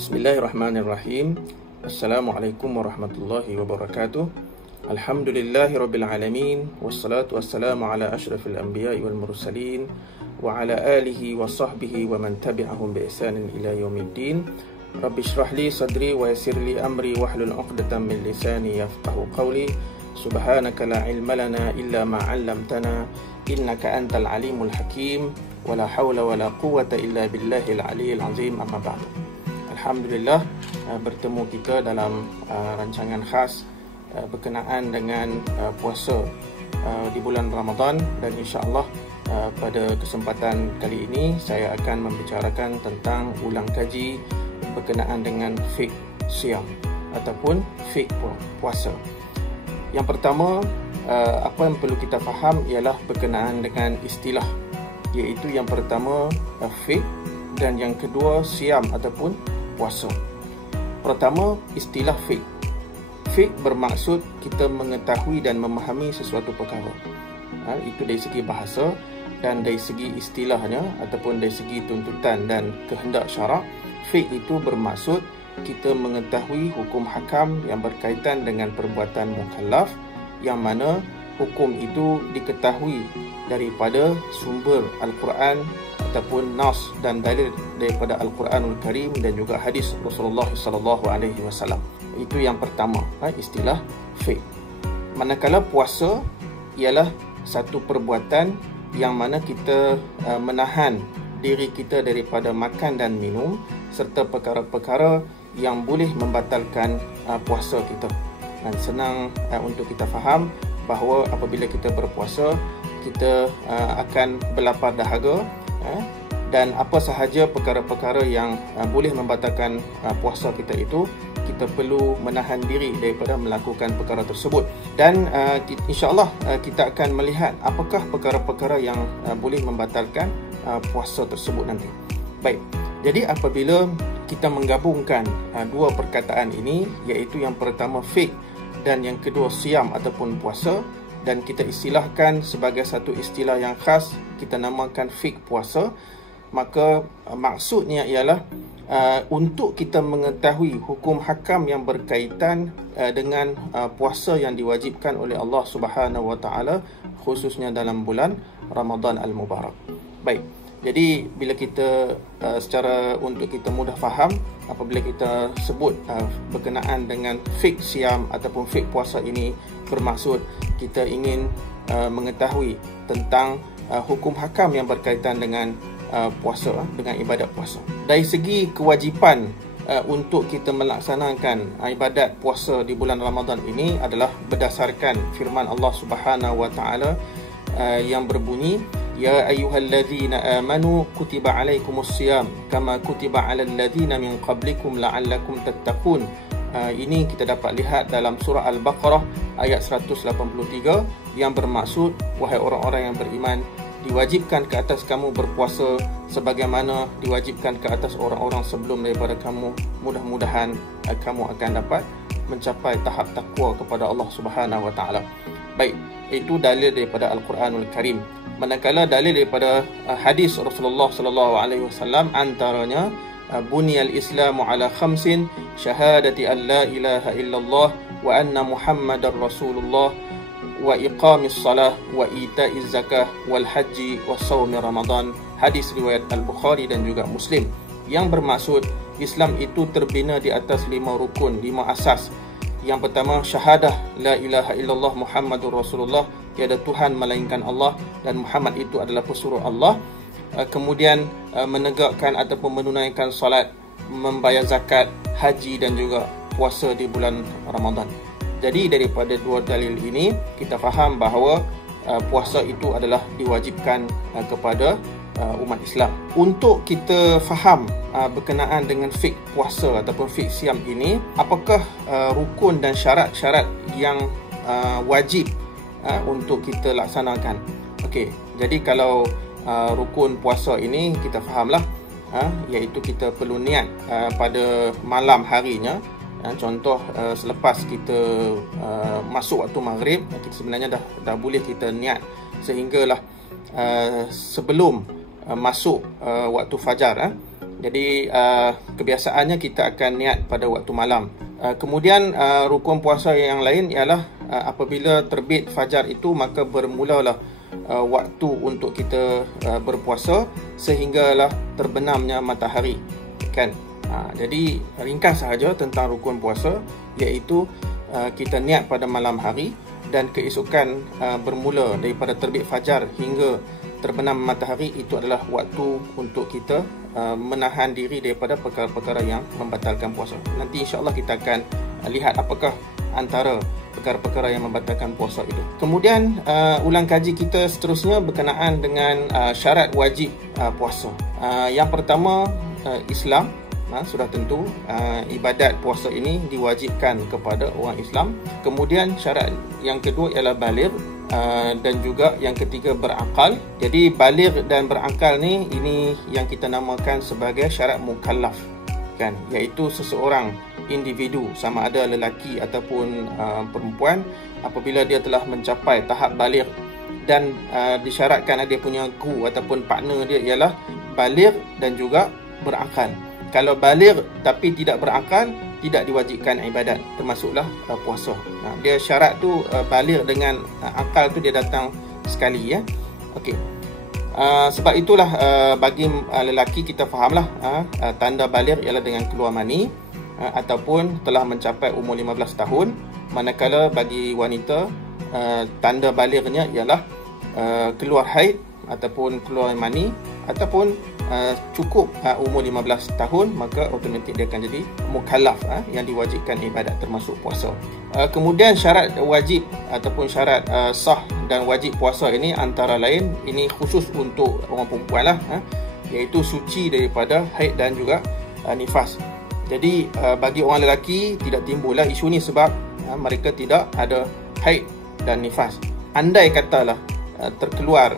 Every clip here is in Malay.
Bismillahirrahmanirrahim. Assalamualaikum warahmatullahi wabarakatuh. Alhamdulillahi rabbil alamin. Wassalatu wassalamu ala ashrafil anbiya'i wal mursalin wa ala alihi wa sahbihi wa man tabi'ahum bi ihsanin ila yaumiddin. Rabbi shrah li sadri wa yassir li amri wahlul 'uqdatam min lisani yafqahu qawli. Subhanaka la ilma lana illa ma 'allamtana innaka antal alimul hakim. Wala hawla wala quwwata illa billahil aliyyil azim. Amma ba'du. Alhamdulillah, bertemu kita dalam rancangan khas berkenaan dengan puasa di bulan Ramadan, dan insya-Allah pada kesempatan kali ini saya akan membicarakan tentang ulang kaji berkenaan dengan fiqh siyam ataupun fiqh puasa. Yang pertama, apa yang perlu kita faham ialah berkenaan dengan istilah, iaitu yang pertama fiqh dan yang kedua siyam ataupun puasa. Pertama, istilah fiqh. Fiqh bermaksud kita mengetahui dan memahami sesuatu perkara. Itu dari segi bahasa, dan dari segi istilahnya ataupun dari segi tuntutan dan kehendak syarak, fiqh itu bermaksud kita mengetahui hukum hakam yang berkaitan dengan perbuatan mukallaf, yang mana hukum itu diketahui daripada sumber Al-Quran ataupun nas dan dalil daripada Al-Quranul Karim dan juga hadis Rasulullah sallallahu alaihi wasallam. Itu yang pertama, istilah fiqh. Manakala puasa ialah satu perbuatan yang mana kita menahan diri kita daripada makan dan minum serta perkara-perkara yang boleh membatalkan puasa kita. Dan senang untuk kita faham bahawa apabila kita berpuasa, kita akan berlapar dahaga, dan apa sahaja perkara-perkara yang boleh membatalkan puasa kita itu, kita perlu menahan diri daripada melakukan perkara tersebut. Dan insya-Allah kita akan melihat apakah perkara-perkara yang boleh membatalkan puasa tersebut nanti. Baik, jadi apabila kita menggabungkan dua perkataan ini, iaitu yang pertama fiqh dan yang kedua siyam ataupun puasa, dan kita istilahkan sebagai satu istilah yang khas, kita namakan fiqh puasa, maka maksudnya ialah untuk kita mengetahui hukum hakam yang berkaitan dengan puasa yang diwajibkan oleh Allah Subhanahu wa taala, khususnya dalam bulan Ramadan al-Mubarak. Baik, jadi bila kita secara untuk kita mudah faham, apabila kita sebut berkenaan dengan fiqh siyam ataupun fiqh puasa ini, bermaksud kita ingin mengetahui tentang hukum hakam yang berkaitan dengan puasa, dengan ibadat puasa. Dari segi kewajipan untuk kita melaksanakan ibadat puasa di bulan Ramadan ini adalah berdasarkan firman Allah Subhanahu wa taala yang berbunyi, ya ayyuhallazina amanu kutiba alaikumus siyam kama kutiba alal ladzina min qablikum la'allakum tattaqun. Ini kita dapat lihat dalam surah Al-Baqarah ayat 183, yang bermaksud, wahai orang-orang yang beriman, diwajibkan ke atas kamu berpuasa sebagaimana diwajibkan ke atas orang-orang sebelum daripada kamu. Mudah-mudahan kamu akan dapat mencapai tahap takwa kepada Allah Subhanahu wa taala. Baik, itu dalil daripada Al-Quranul Karim. Manakala dalil daripada hadis Rasulullah sallallahu alaihi wasallam, antaranya buniyal islamu ala khamsin, syahadati an la ilaha illallah wa anna muhammadar rasulullah wa iqamis salah wa ita'iz zakah wal haji wa sawmi ramadan. Hadis riwayat Al-Bukhari dan juga Muslim, yang bermaksud Islam itu terbina di atas 5 rukun, 5 asas. Yang pertama, syahadah la ilaha illallah muhammadur rasulullah, tiada Tuhan melainkan Allah dan Muhammad itu adalah pesuruh Allah. Kemudian menegakkan ataupun menunaikan salat, membayar zakat, haji dan juga puasa di bulan Ramadan. Jadi daripada dua dalil ini kita faham bahawa puasa itu adalah diwajibkan kepada umat Islam. Untuk kita faham berkenaan dengan fiqh puasa ataupun fiqh siyam ini, apakah rukun dan syarat-syarat yang wajib untuk kita laksanakan. Okey, jadi kalau rukun puasa ini kita fahamlah, iaitu kita perlu niat pada malam harinya. Contoh, selepas kita masuk waktu maghrib, kita sebenarnya dah boleh kita niat sehinggalah sebelum masuk waktu fajar, Jadi kebiasaannya kita akan niat pada waktu malam. Kemudian rukun puasa yang lain ialah apabila terbit fajar itu, maka bermulalah waktu untuk kita berpuasa sehinggalah terbenamnya matahari, kan. Jadi ringkas sahaja tentang rukun puasa, iaitu kita niat pada malam hari dan keesokan bermula daripada terbit fajar hingga terbenam matahari. Itu adalah waktu untuk kita menahan diri daripada perkara-perkara yang membatalkan puasa. Nanti insya-Allah kita akan lihat apakah antara perkara-perkara yang membatalkan puasa itu. Kemudian ulang kaji kita seterusnya berkenaan dengan syarat wajib puasa. Yang pertama, Islam. Sudah tentu ibadat puasa ini diwajibkan kepada orang Islam. Kemudian syarat yang kedua ialah baligh, dan juga yang ketiga berakal. Jadi baligh dan berakal ni, ini yang kita namakan sebagai syarat mukallaf, kan, iaitu seseorang individu, sama ada lelaki ataupun perempuan, apabila dia telah mencapai tahap baligh dan disyaratkan dia punya guru ataupun partner dia ialah baligh dan juga berakal. Kalau baligh tapi tidak berakal, tidak diwajibkan ibadat, termasuklah puasa. Dia syarat tu baligh dengan akal tu dia datang sekali, ya. Okey. Sebab itulah bagi lelaki kita fahamlah tanda baligh ialah dengan keluar mani ataupun telah mencapai umur 15 tahun. Manakala bagi wanita tanda balighnya ialah keluar haid ataupun keluar mani ataupun cukup umur 15 tahun, maka automatik dia akan jadi mukallaf, yang diwajibkan ibadat termasuk puasa. Kemudian syarat wajib ataupun syarat sah dan wajib puasa ini antara lain, ini khusus untuk orang perempuan lah, iaitu suci daripada haid dan juga nifas. Jadi bagi orang lelaki tidak timbullah isu ni sebab mereka tidak ada haid dan nifas. Andai katalah terkeluar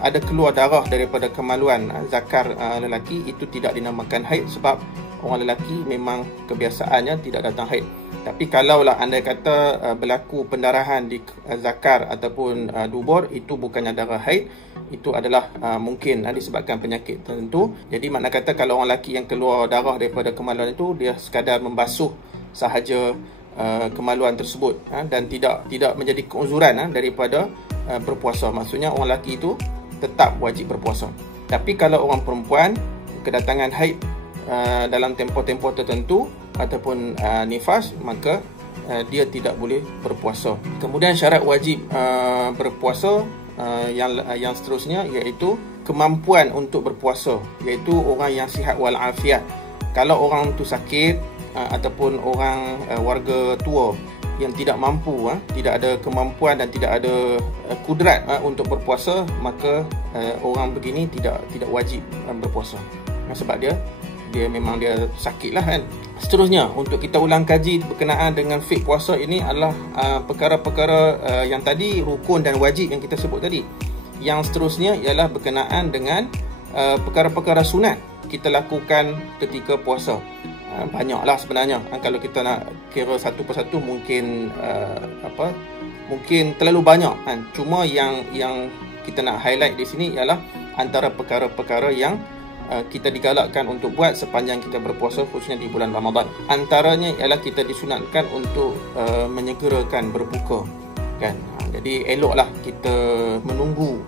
ada keluar darah daripada kemaluan zakar lelaki, itu tidak dinamakan haid sebab orang lelaki memang kebiasaannya tidak datang haid. Tapi kalaulah andai kata berlaku pendarahan di zakar ataupun dubur, itu bukannya darah haid, itu adalah mungkin disebabkan penyakit tertentu. Jadi makna kata kalau orang lelaki yang keluar darah daripada kemaluan itu, dia sekadar membasuh sahaja kemaluan tersebut, dan tidak menjadi keuzuran daripada berpuasa. Maksudnya orang lelaki itu tetap wajib berpuasa. Tapi kalau orang perempuan kedatangan haid dalam tempoh-tempoh tertentu ataupun nifas, maka dia tidak boleh berpuasa. Kemudian syarat wajib berpuasa yang seterusnya iaitu kemampuan untuk berpuasa, iaitu orang yang sihat walafiat. Kalau orang tu sakit ataupun orang warga tua yang tidak mampu, tidak ada kemampuan dan tidak ada kudrat untuk berpuasa, maka orang begini tidak wajib berpuasa, sebab dia memang dia sakit lah, kan. Seterusnya untuk kita ulang kaji berkenaan dengan fiqh puasa ini adalah perkara-perkara yang tadi rukun dan wajib yang kita sebut tadi. Yang seterusnya ialah berkenaan dengan perkara-perkara sunat kita lakukan ketika puasa. Banyaklah sebenarnya, kalau kita nak kira satu persatu mungkin mungkin terlalu banyak, kan. Cuma yang kita nak highlight di sini ialah antara perkara-perkara yang kita digalakkan untuk buat sepanjang kita berpuasa, khususnya di bulan Ramadan. Antaranya ialah kita disunatkan untuk menyegerakan berbuka, kan. Jadi eloklah kita menunggu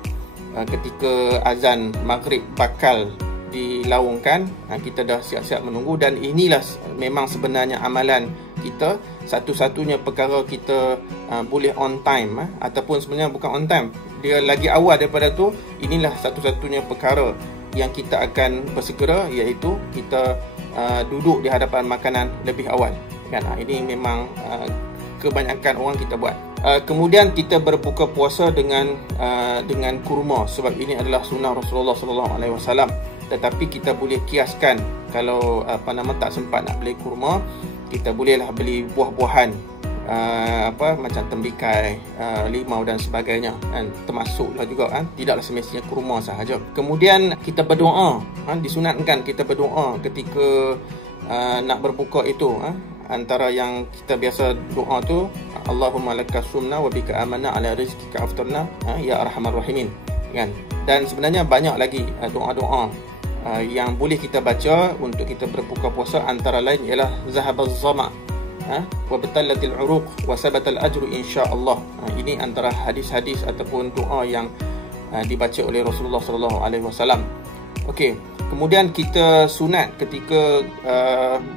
ketika azan maghrib bakal dilaungkan, kita dah siap-siap menunggu. Dan inilah memang sebenarnya amalan kita, satu-satunya perkara kita boleh on time, ataupun sebenarnya bukan on time, dia lagi awal daripada tu. Inilah satu-satunya perkara yang kita akan bersegera, iaitu kita duduk di hadapan makanan lebih awal, kan. Ini memang kebanyakan orang kita buat. Kemudian kita berbuka puasa dengan kurma, sebab ini adalah sunnah Rasulullah SAW. Tetapi kita boleh kiaskan, kalau tak sempat nak beli kurma, kita bolehlah beli buah-buahan macam tembikai, limau dan sebagainya, kan. Termasuklah juga, kan, tidaklah semestinya kurma sahaja. Kemudian kita berdoa, disunatkan kita berdoa ketika nak berbuka itu. Antara yang kita biasa doa tu, Allahumma lakas sumna wa bika amanna ala rizqika aftarna ya arhamar rahimin, kan. Dan sebenarnya banyak lagi doa-doa yang boleh kita baca untuk kita berbuka puasa antara lain ialah zahabaz zama wa batallatil uruq wa sabatal ajru insyaallah. Ini antara hadis-hadis ataupun doa yang dibaca oleh Rasulullah sallallahu alaihi wasallam. Okey, kemudian kita sunat ketika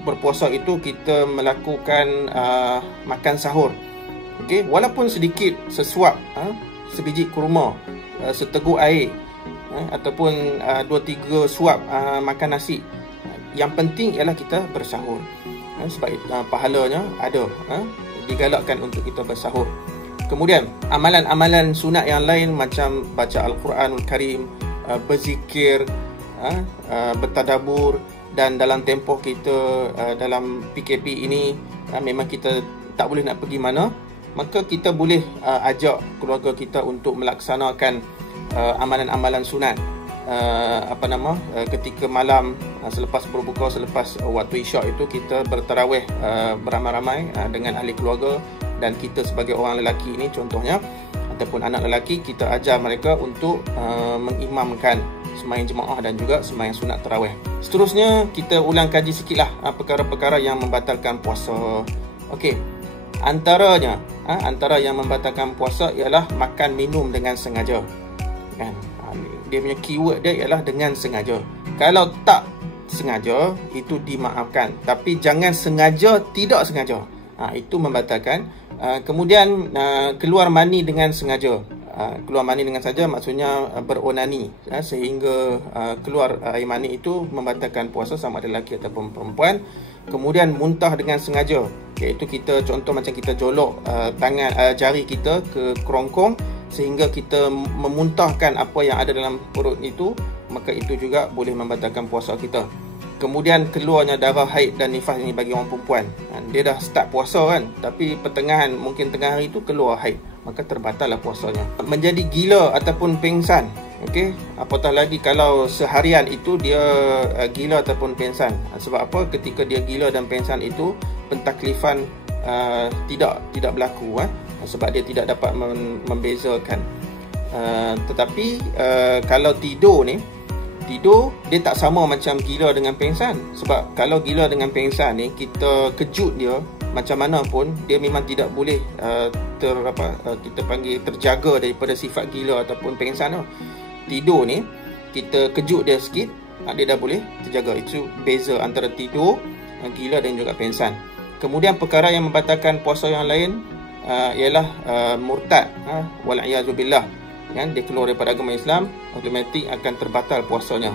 berpuasa itu kita melakukan makan sahur. Okey, walaupun sedikit, sesuap, sebiji kurma, seteguk air, ataupun 2-3 suap makan nasi. Yang penting ialah kita bersahur. Sebab pahalanya ada, digalakkan untuk kita bersahur. Kemudian amalan-amalan sunat yang lain macam baca Al-Quranul Karim, berzikir, bertadabur, dan dalam tempoh kita dalam PKP ini memang kita tak boleh nak pergi mana, maka kita boleh ajak keluarga kita untuk melaksanakan amalan-amalan sunat ketika malam selepas berbuka, selepas waktu isyak itu kita bertarawih beramai-ramai dengan ahli keluarga, dan kita sebagai orang lelaki ini contohnya ataupun anak lelaki, kita ajar mereka untuk mengimamkan sembahyang jemaah dan juga sembahyang sunat tarawih. Seterusnya kita ulang kaji sikitlah perkara-perkara yang membatalkan puasa. Okey, antara yang membatalkan puasa ialah makan minum dengan sengaja. Kan? Dia punya keyword dia ialah dengan sengaja. Kalau tak sengaja itu dimaafkan, tapi jangan sengaja tidak sengaja. Itu membatalkan. Kemudian keluar mani dengan sengaja. Keluar mani dengan saja maksudnya beronani, sehingga keluar air mani itu membatalkan puasa sama ada lelaki ataupun perempuan. Kemudian muntah dengan sengaja, iaitu kita contoh macam kita jolok jari kita ke kerongkong sehingga kita memuntahkan apa yang ada dalam perut itu, maka itu juga boleh membatalkan puasa kita. Kemudian keluarnya darah haid dan nifas ini bagi orang perempuan. Dia dah start puasa kan, tapi pertengahan, mungkin tengah hari itu keluar haid, maka terbatallah puasanya. Menjadi gila ataupun pengsan. Okey, apatah lagi kalau seharian itu dia gila ataupun pengsan. Sebab apa? Ketika dia gila dan pengsan itu pentaklifan tidak berlaku, sebab dia tidak dapat membezakan. Tetapi kalau tidur dia tak sama macam gila dengan pengsan. Sebab kalau gila dengan pengsan ni, kita kejut dia macam mana pun, dia memang tidak boleh kita panggil terjaga daripada sifat gila ataupun pengsan tu. Tidur ni kita kejut dia sikit, dia dah boleh terjaga. Itu beza antara tidur, gila dan juga pengsan. Kemudian perkara yang membatalkan puasa yang lain ialah murtad, wal'iyazubillah, kan, dia keluar daripada agama Islam, automatik akan terbatal puasanya.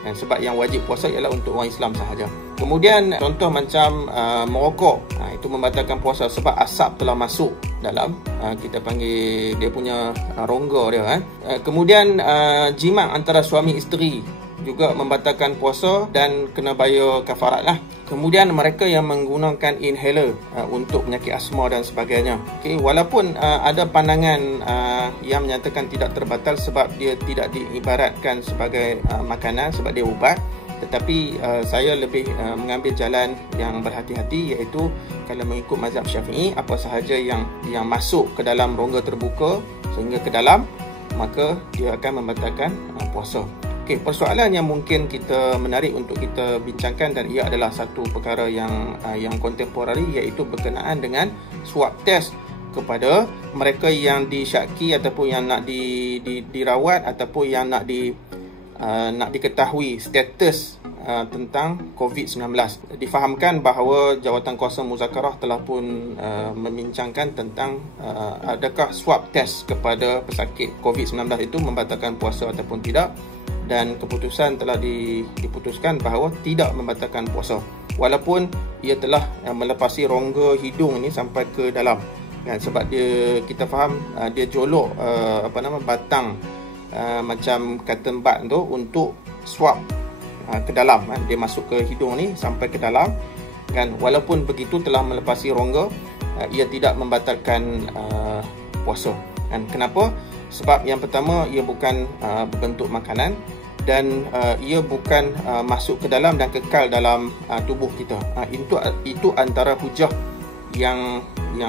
Sebab yang wajib puasa ialah untuk orang Islam sahaja. Kemudian contoh macam merokok, itu membatalkan puasa sebab asap telah masuk dalam kita panggil dia punya rongga dia. Kemudian jima antara suami isteri juga membatalkan puasa dan kena bayar kafarat lah. Kemudian mereka yang menggunakan inhaler untuk penyakit asma dan sebagainya. Okay, walaupun ada pandangan yang menyatakan tidak terbatal sebab dia tidak diibaratkan sebagai makanan, sebab dia ubat. Tetapi saya lebih mengambil jalan yang berhati-hati, iaitu kalau mengikut mazhab Syafi'i, apa sahaja yang masuk ke dalam rongga terbuka sehingga ke dalam, maka dia akan membatalkan puasa. Okey, persoalan yang mungkin kita menarik untuk kita bincangkan, dan ia adalah satu perkara yang kontemporari, iaitu berkenaan dengan swab test kepada mereka yang disyaki ataupun yang nak dirawat ataupun yang nak diketahui status tentang COVID-19. Difahamkan bahawa Jawatankuasa Muzakarah telah pun membincangkan tentang adakah swab test kepada pesakit COVID-19 itu membatalkan puasa ataupun tidak, dan keputusan telah diputuskan bahawa tidak membatalkan puasa, walaupun ia telah melepasi rongga hidung ini sampai ke dalam, kan, sebab kita faham dia jolok batang macam cotton bud tu untuk swab ke dalam, dia masuk ke hidung ni sampai ke dalam, kan. Walaupun begitu telah melepasi rongga, ia tidak membatalkan puasa, kan. Kenapa? Sebab yang pertama, ia bukan berbentuk makanan, dan ia bukan masuk ke dalam dan kekal dalam tubuh kita. Itu antara hujah yang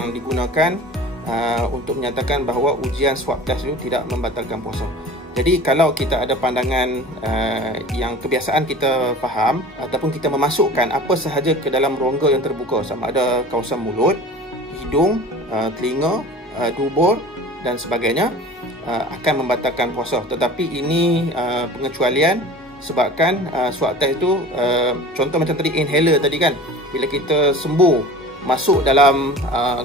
digunakan untuk menyatakan bahawa ujian swab test itu tidak membatalkan puasa. Jadi kalau kita ada pandangan yang kebiasaan kita faham ataupun kita memasukkan apa sahaja ke dalam rongga yang terbuka, sama ada kawasan mulut, hidung, telinga, dubur dan sebagainya, akan membatalkan puasa. Tetapi ini pengecualian sebabkan swab test itu, contoh macam tadi inhaler tadi kan, bila kita sembuh masuk dalam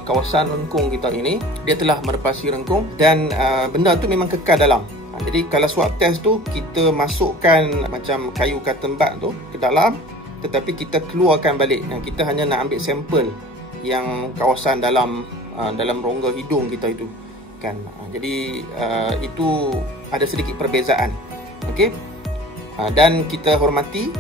kawasan rengkung kita ini, dia telah melepasi rengkung dan benda tu memang kekal dalam. Jadi kalau swab test tu kita masukkan macam kayu katembat tu ke dalam, tetapi kita keluarkan balik, dan kita hanya nak ambil sampel yang kawasan dalam rongga hidung kita itu kan. Jadi itu ada sedikit perbezaan. Okey, dan kita hormati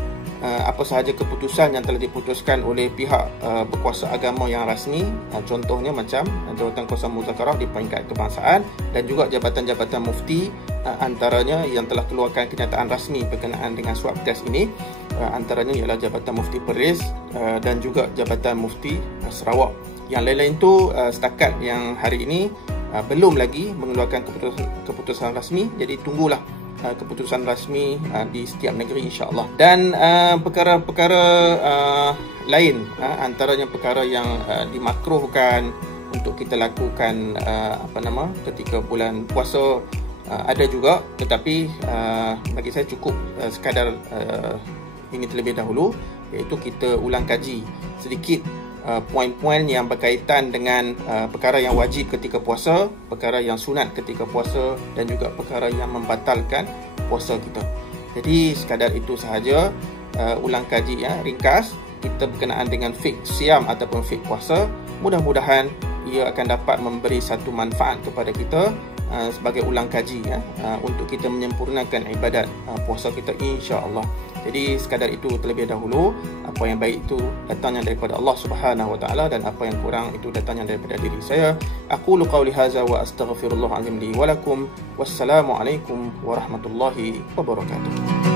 apa sahaja keputusan yang telah diputuskan oleh pihak berkuasa agama yang rasmi, contohnya macam Jawatan Kuasa Muzakarah di peringkat kebangsaan dan juga jabatan-jabatan mufti, antaranya yang telah keluarkan kenyataan rasmi berkenaan dengan swab test ini, antaranya ialah Jabatan Mufti Perlis dan juga Jabatan Mufti Sarawak. Yang lain-lain tu setakat yang hari ini belum lagi mengeluarkan keputusan rasmi, jadi tunggulah keputusan rasmi di setiap negeri, insya-Allah. Dan perkara-perkara lain, antaranya perkara yang dimakruhkan untuk kita lakukan ketika bulan puasa, ada juga, tetapi bagi saya cukup sekadar ini terlebih dahulu, iaitu kita ulang kaji sedikit poin-poin yang berkaitan dengan perkara yang wajib ketika puasa, perkara yang sunat ketika puasa, dan juga perkara yang membatalkan puasa kita. Jadi sekadar itu sahaja, ulang kaji ringkas kita berkenaan dengan fiqh siam ataupun fiqh puasa. Mudah-mudahan ia akan dapat memberi satu manfaat kepada kita sebagai ulang kaji untuk kita menyempurnakan ibadat puasa kita, insya-Allah. Jadi sekadar itu terlebih dahulu. Apa yang baik itu datangnya daripada Allah Subhanahu wa taala, dan apa yang kurang itu datangnya daripada diri saya. Aqulu qauli hadza wa astaghfirullah azim li wa lakum. Wassalamualaikum warahmatullahi wabarakatuh.